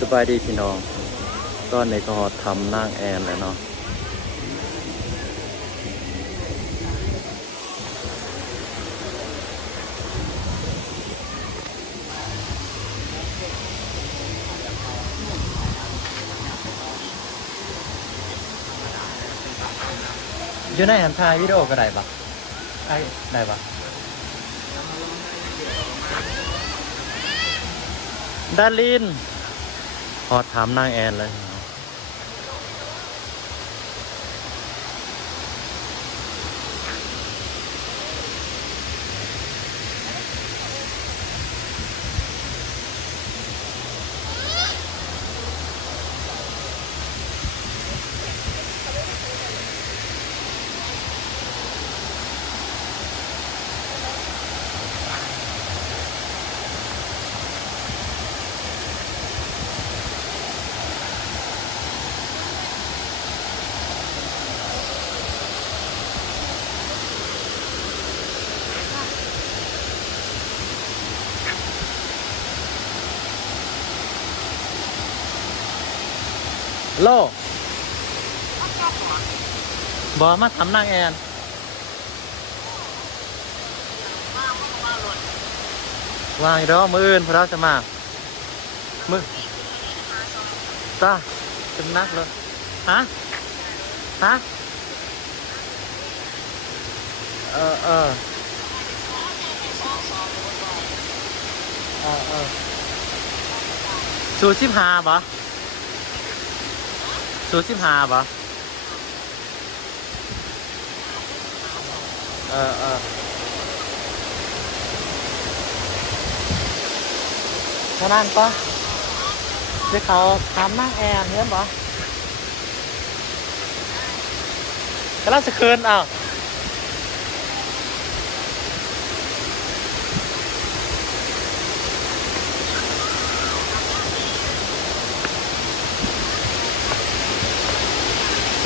สบายดีพี่น้อง ตอนนี้ก็ทำนางแอนแล้วเนาะอยู่ในหันทายวิดีโอก็ได้ปะไอ้ได้ปะดาริน พอถามนางแอนเลย โลบอมาทำนางแอนวางอีกแล้วมืออื่นพระเราจะมามือจ้าเป็นนักเลยฮะฮะเออเออเออเออสูสิบห้าปะ สูสิบห้าปะเออเออชานั้นปะเดี๋ยวเขาทำนั่งแอร์เห็นปะก็ล่าสะคืนอ้าว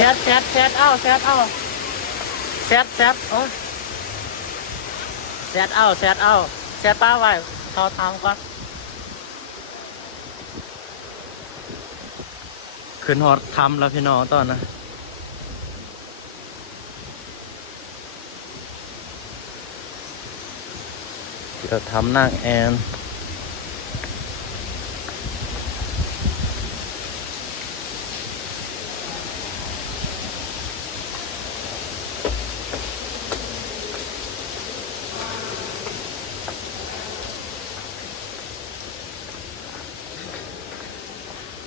ซดแซดแซดเอาแซดเอาแซดแซดโอ้แซดเอาแซดเอาแซดป้าไว้เขาทำก่อนขึ้นฮอดทำแล้วพี่น้องตอนนะเดี๋ยวทำนางแอน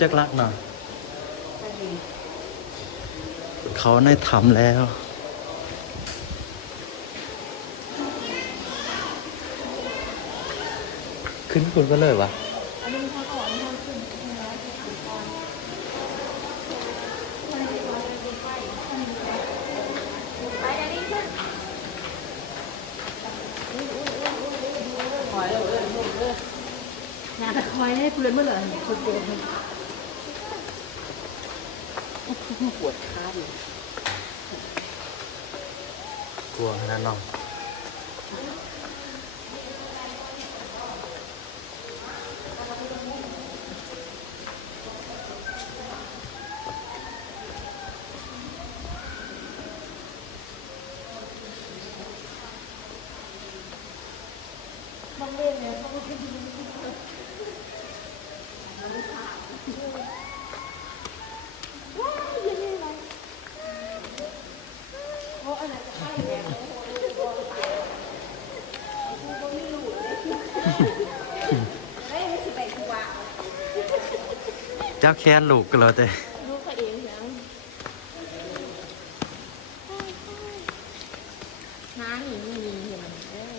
จักรักหน่อยเขาในทำแล้ว ขึ้นคุณก็เลยวะอันนี้มันทางออกมันทางขึ้นทางร้านที่ถูกต้องมันจะร้อนจะดีไฟไปอันนี้ขึ้นคอยแล้วเออเออ งานแต่คอยให้คุณเลยเมื่อไหร่คนเดียวมันปวดขาดิกลัวขนาดน้อง จัแค้นลูกก็เลยเต้เขาเอยังน้ที่มันเด้อ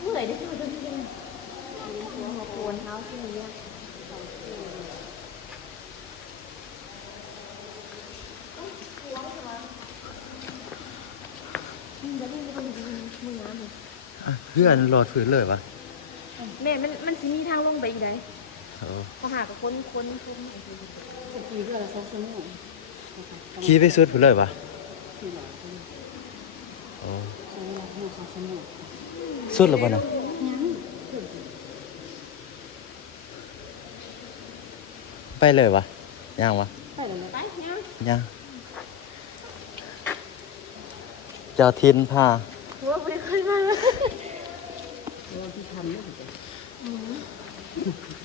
เมื่อมีหัวหัวโกนเท้าที่นี่ เพื่อนโหลดฝืนเลยวะแม่มันมันสิมีทางลงไปอีกได้โอ้เขาหากับคนคนคนตะกี้เพื่อเราสองชั่วโมงขี่ไปสุดฝืนเลยวะที่หลังโอ้ใช้เวลาทั้งสองชั่วโมงสุดแล้วปะนะยังไปเลยวะย่างวะไปเลยนะไปเนี่ยย่างเจ้าทินพาหัวไม่เคยมา เดี๋ยวที่ทำเนี่ยจะ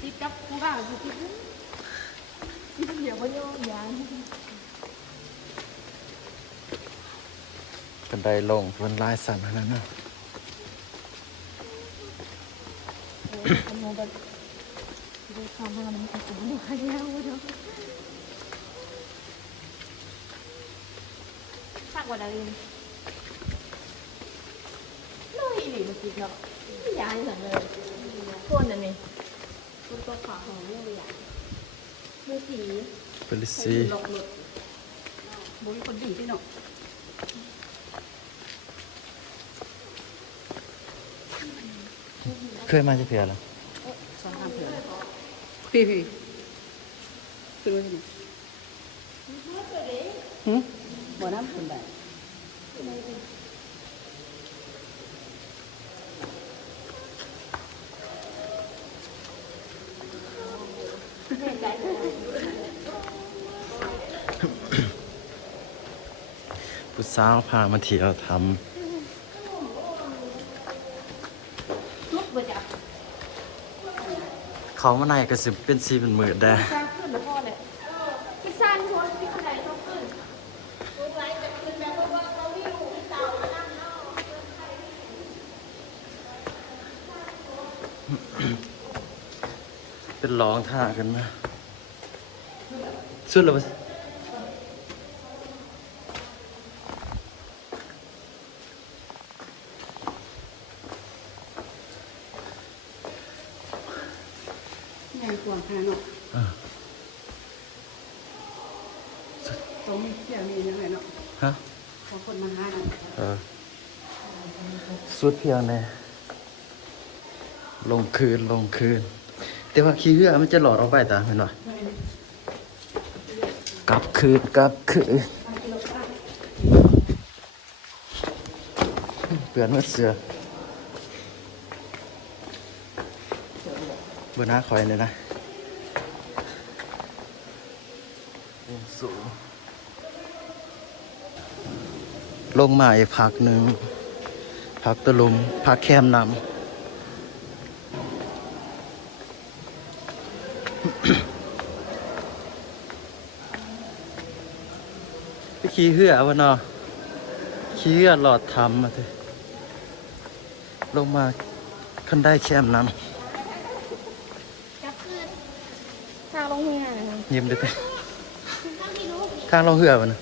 ติดกับกูบ้ากูติดติดเดี๋ยวมันโยนยานกันไดลงบนลายสันขนาดนั้นนะโอ้ยทำโมแบบดูความมันมันจะสูงขยาวเนาะฝากวันอะไรน้อย หลีมันติดเนาะยานสั่งเลยคนอันนี้คุณตัวขาวของเรื่องใหญ่มือสีเปลิซีหลอกหลุดบุ้ยคนดีที่หนกเคยมาจะเพียแล้วสองทำเผื่อพี่พี่คือว่าไงหืมบ่อน้ำคนใด ผู้สาวพามาเที่ยวททุกประจับำเขามาในก็สิเป็นสีเป็นหมื่นได้ สร้างขึ้นหรือพ่อเลยพิซซ่าที่คนที่คนไหนต้องขึ้นรถไลท์จะขึ้นแบบว่าเราวิ่งขึ้นเตานั่งเนาะ เป็นร้องท่ากันมาสุดแล้วปะใหญ่กว่าขนาดเนาะอ่าตรงนี้เที่ยวนี้ยังไงเนาะฮะขอคนมาหาเนาะเออสุดเพียงเนี่ยลงคืนลงคืน แต่ว่าขี้เหือมันจะหลอดออกไปตาเห็นปะกลับคืนกลับคืนเปลี่ยนว่าเสือเบอร์หน้าคอยเลยนะวงสูงลงมาอีกพักหนึ่งพักตะลุมพักแคมนำ ขี่เหือวะเนาะขี่เหือหลอดทำมาเถอะลงมาคันได้แคมนกลับขึ้นทางลงเฮียนะำยิ้มเลยเต้ทางลงเหือวะนะ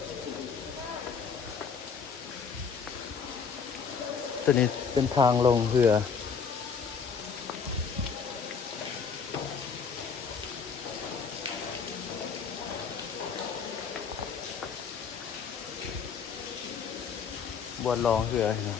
ตัวนี้เป็นทางลงเหือ บวนรองเหือเห็นไหม